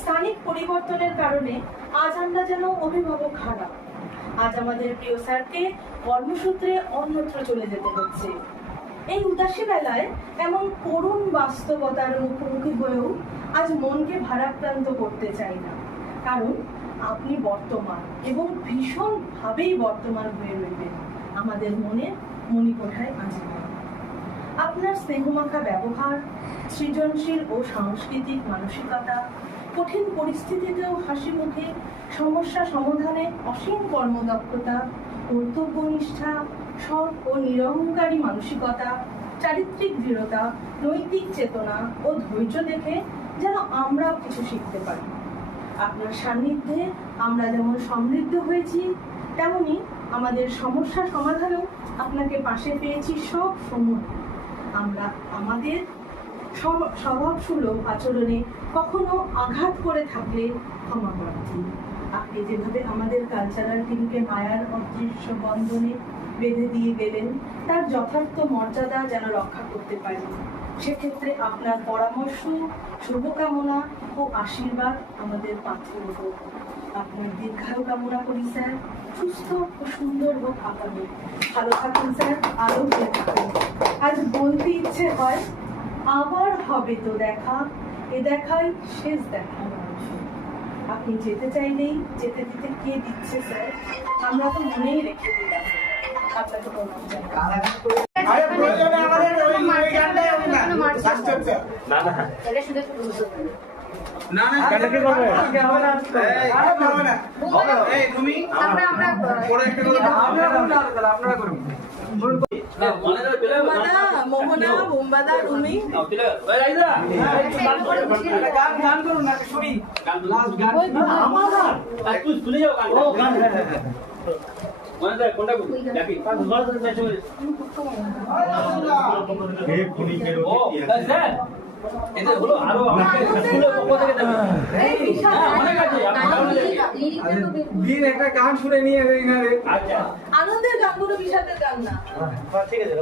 স্থানিক পরিবর্তনের কারণে আজ আমরা যেন অভিভাবক হারা। আজ আমাদের প্রিয় স্যারকে কর্মসূত্রে অন্যত্র চলে যেতে হচ্ছে। এই উদাসী বেলায় এমন করুণ বাস্তবতার মুখোমুখি হয়েও আজ মনকে ভারাক্রান্ত করতে চাই না, কারণ আপনি বর্তমান এবং ভীষণভাবেই বর্তমান হয়ে রইবেন আমাদের মনের মণিকোঠায় আজীবন। আপনার স্নেহমাখা ব্যবহার, সৃজনশীল ও সাংস্কৃতিক মানসিকতা, কঠিন পরিস্থিতিতেও হাসি মুখে সমস্যা সমাধানে অসীম কর্মদক্ষতা, কর্তব্যনিষ্ঠা, সৎ ও নিরহংকারী মানসিকতা, চারিত্রিক দৃঢ়তা, নৈতিক চেতনা ও ধৈর্য দেখে যেন আমরাও কিছু শিখতে পারি। আপনার সান্নিধ্যে আমরা যেমন সমৃদ্ধ হয়েছি, তেমনি আমাদের সমস্যা সমাধানেও আপনাকে পাশে পেয়েছি সব সময়। আমরা আমাদের স্বভাবসুলভ আচরণে কখনো আঘাত করে থাকলে ক্ষমা প্রার্থী। আপনি যেভাবে আমাদের কালচারাল টিমকে মায়ার অদৃশ্য বন্ধনে বেঁধে দিয়ে গেলেন, তার যথার্থ মর্যাদা যেন রক্ষা করতে পারি। সেক্ষেত্রে আপনার পরামর্শ, শুভকামনা ও আশীর্বাদ আমাদের পাত্র হোক। আপনার দীর্ঘায়ু কামনা করি স্যার। সুস্থ ও সুন্দর হোক আপনাদের। ভালো থাকুন স্যার, আরো ভালো থাকুন। আজ বলতে ইচ্ছে হয়, আবার হবে তো দেখা, এ দেখাই শেষ দেখা নয়। আপনি যেতে চাইলেই যেতে দিতে কে দিচ্ছে স্যার? আমরা তো মনেই রেখে দিলাম। আপনাকে প্রণাম জানাই। মোহনা, বোম্বাদা, রুমি, একটা গান শুনে নিয়ে আনন্দের গান, কোনো বিষাদের গান না। ঠিক আছে।